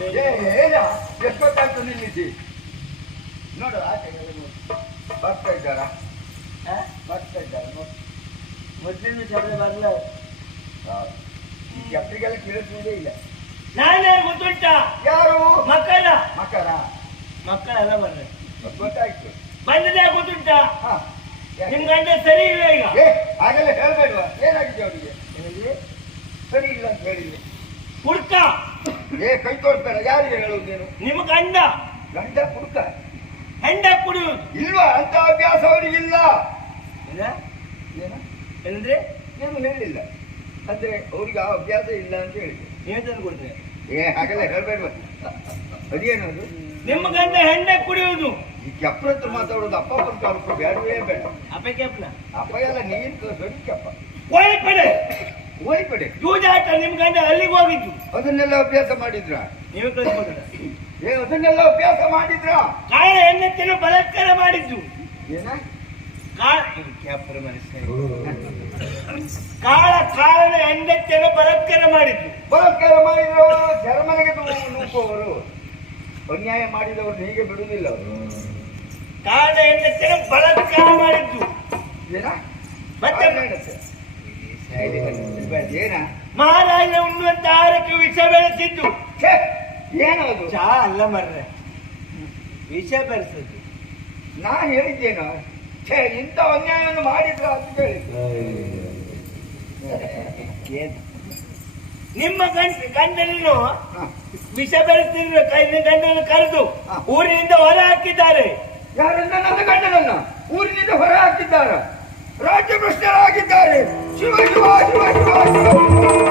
ಎಷ್ಟೊತ್ತಾಯ್ತು ನಿಲ್ಲಿಸಿ ನೋಡು ಆಚೆ ಬರ್ತಾ ಇದ್ದಾರಾ? ಬರ್ತಾ ಇದ್ದಾರ? ನೋಡು. ಮೊದಲಿನ ಶಬ್ದ ಬರಲ. ಎಪ್ರಿಗೆಲ್ಲ ಕೇಳಿಸ್ಬೋದೇ ಇಲ್ಲ. ನಾನೇನು ಗೊತ್ತುಂಟಾ? ಯಾರು? ಮಕ್ಕಳ. ಮಕ್ಕಳ? ಮಕ್ಕಳೆಲ್ಲ ಬರ್ರೆ ಗೊತ್ತಾಯ್ತು. ಬಂದಿದೆ ಗೊತ್ತುಂಟಾ? ನಿಮ್ ಗಂಡ ಸರಿ ಇಲ್ಲ ಈಗ. ಏ ಹಾಗೆಲ್ಲ ಹೇಳ್ಬೇಡ್ವಾ ಏನಾಗಿದೆ ಅವನಿಗೆ ನಿನಗೆ ಸರಿ ಇಲ್ಲ ಅಂತ ಹೇಳಿಲ್ಲ ಹುಡ್ಕ ಏ ಕೈ ತೋರಿಸ್ಬೇಡ ಯಾರಿಗೆ ಹೇಳೋದು ನೀನು? ನಿಮ್ ಗಂಡ. ಗಂಡ ಹುಡುಕ ಹೆಂಡ ಕುಡಿಯುವುದು. ಇಲ್ವಾ? ಅಂತ ಅಭ್ಯಾಸ ಅವರಿಗಿಲ್ಲ. ಏನ? ಏನಂದ್ರೆ? ಏನು ಹೇಳಿಲ್ಲ. ಅಂದ್ರೆ ಅವ್ರಿಗೆ ಆ ಅಭ್ಯಾಸ ಇಲ್ಲ ಅಂತ ಹೇಳಿದೆ ನೀವು ತಂದು ಕೊಡ್ತೇನೆ ಏ ಹಾಗೆಲ್ಲ ಹೇಳ್ಬೇಡ ಅದೇನು ಅದು? ನಿಮ್ಮ ಗಂಡ ಹೆಂಡ ಕುಡಿಯುವುದು. ಈ ಕೆಪ್ಪ ಹತ್ರ ಮಾತಾಡೋದು ಅಪ್ಪ ಬಂತು ಅವ್ರು ಬೇಡವೇ ಬೇಡ. ಅಪಕೆಪ್ನ ಅಪ್ಪ ಎಲ್ಲ ನೀನ್ ದೊಡ್ಡ ಕೆಪ್ಪ. ಕೋಳಿ ಪಡೆ ಹೋಯ್ ಕಡೆ ಜೂಜಾಟ ನಿಮ್ ಗಂಡ ಅಲ್ಲಿಗೆ ಹೋಗಿದ್ದು. ಅದನ್ನೆಲ್ಲ ಅಭ್ಯಾಸ ಮಾಡಿದ್ರ? ನೀವು ಕಳಿಸ್ಬೋದ ಏ ಅದನ್ನೆಲ್ಲ ಅಭ್ಯಾಸ ಮಾಡಿದ್ರ? ಕಾಳ ಹೆಣ್ಣತ್ತಿನ ಬಲಾತ್ಕಾರ ಮಾಡಿದ್ದು. ಏನ? ಕಾಳ ಇದು ಕ್ಯಾಪರ ಮನುಷ್ಯ. ಕಾಳ ಕಾಳನ ಹೆಂಡತಿಯನ್ನು ಬಲಾತ್ಕಾರ ಮಾಡಿದ್ದು. ಬಲಾತ್ಕಾರ ಮಾಡಿದ್ರು? ಸೆರೆಮನೆಗೆ ನೂಕುವವರು ಅನ್ಯಾಯ ಮಾಡಿದವರು ಹೀಗೆ ಬಿಡುವುದಿಲ್ಲ. ಅವರು ಕಾಳ ಹೆಂಡತಿಯನ್ನು ಬಲಾತ್ಕಾರ ಮಾಡಿದ್ದು. ಏನ? ಮತ್ತೆ ಏನ ಮಹಾರಾಜ ಉಣ್ಣುವಂತ ಆಹಾರಕ್ಕೆ ವಿಷ ಬೆಳೆಸಿದ್ದು. ಛೇ, ಏನದು? ಚಾ ಅಲ್ಲ ಮರ್ರೆ. ವಿಷ ಬೆಳೆಸಿದ್ದು. ನಾ ಹೇಳಿದ್ದೇನು? ಛೇ ಇಂಥ ಅನ್ಯಾಯವನ್ನು ಮಾಡಿದ್ರು ಅಂತ ಹೇಳಿ. ನಿಮ್ಮ ಗಂಡ ಗಂಡನನ್ನು. ವಿಷ ಬೆಳೆಸಿದ್ರು ಗಂಡನನ್ನು ಕರೆದು ಊರಿನಿಂದ ಹೊರ ಹಾಕಿದ್ದಾರೆ. ಯಾರನ್ನ ನನ್ನ ಗಂಡನನ್ನ? ಊರಿನಿಂದ ಹೊರ ಹಾಕಿದ್ದಾರ? ರಾಜ್ಯ ಪ್ರಶ್ನರಾಗಿದ್ದಾರೆ ಶಿವ ಶಿವ ಶಿವ ಶಿವ.